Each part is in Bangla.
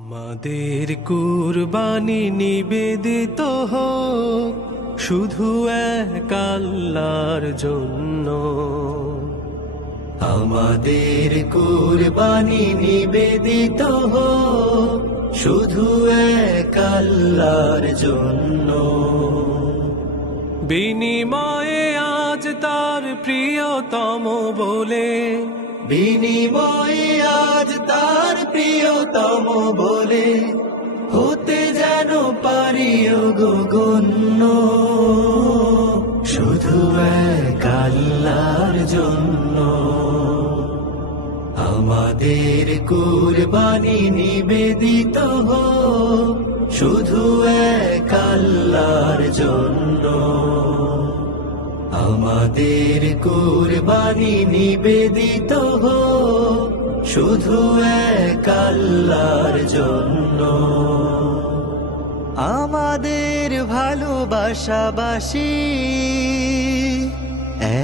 আমাদের কুরবানি নিবেদিত হোক শুধু এক আল্লাহর জন্য। আমাদের কুরবানি নিবেদিত হোক শুধু এক আল্লাহর জন্য। বিনিময়ে আজ তার প্রিয়তম বলে, বিনিময়ে আজ তার প্রিয়তম বলে হতে যেন পারি গগন্য, শুধু এক আল্লাহর জন্য। আমাদের কুরবানি নিবেদিত হোক শুধু এক আল্লাহর জন্য। আমাদের কুরবানি নিবেদিত হোক শুধু এক আল্লাহর জন্য। আমাদের ভালোবাসাবাসী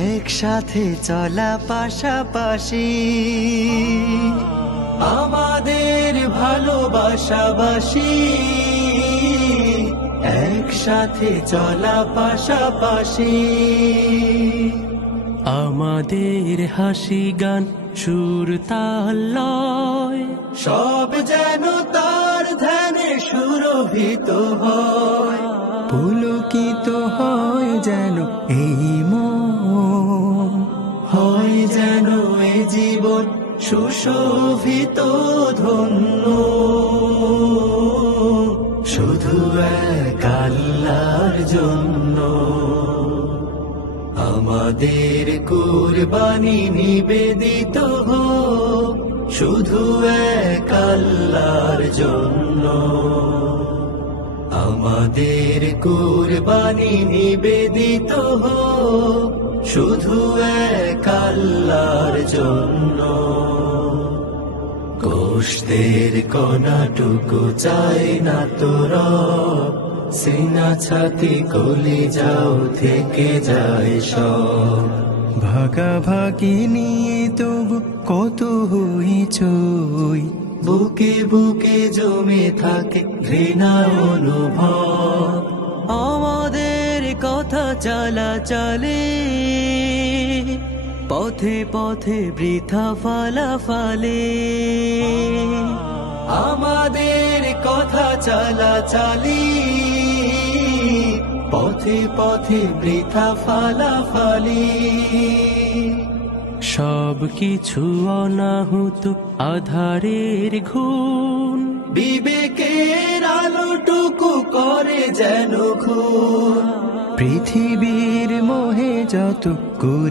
একসাথে চলা পাশাপাশি, আমাদের ভালোবাসাবাসী একসাথে চলা পাশাপাশি। আমাদের হাসি গান সুর তাল লয় সব যেন তার ধ্যানে সুরভিত হয়, পুলকিত হয় যেন এই মন, হয় যেন এ জীবন সুশোভিত ধন্য, শুধু এক আল্লাহর জন্য। আমাদের কুরবানি নিবেদিত হোক শুধু এক আল্লাহর জন্য। আমাদের কুরবানি নিবেদিত হোক শুধু এক আল্লাহর জন্য। গোশতের কণাটুকু চাই না তোরা, সিনা ছাতি কলিজাও থেকে যায় সব। ভাগাভাগি নিয়ে তবু কত হইচই, বুকে বুকে জমে থাকে ঘৃণা অনুভব। আমাদের কথা চালা চালে পথে পথে বৃথা ফালাফালে, আমাদের কথা চালা চালি পথে পথে বৃথা ফালাফালি। সব কিছু অনাহুত আধারের ঘুণ, বিবেকের আলোটুকু করে যেন খুন। পৃথিবীর মোহে যত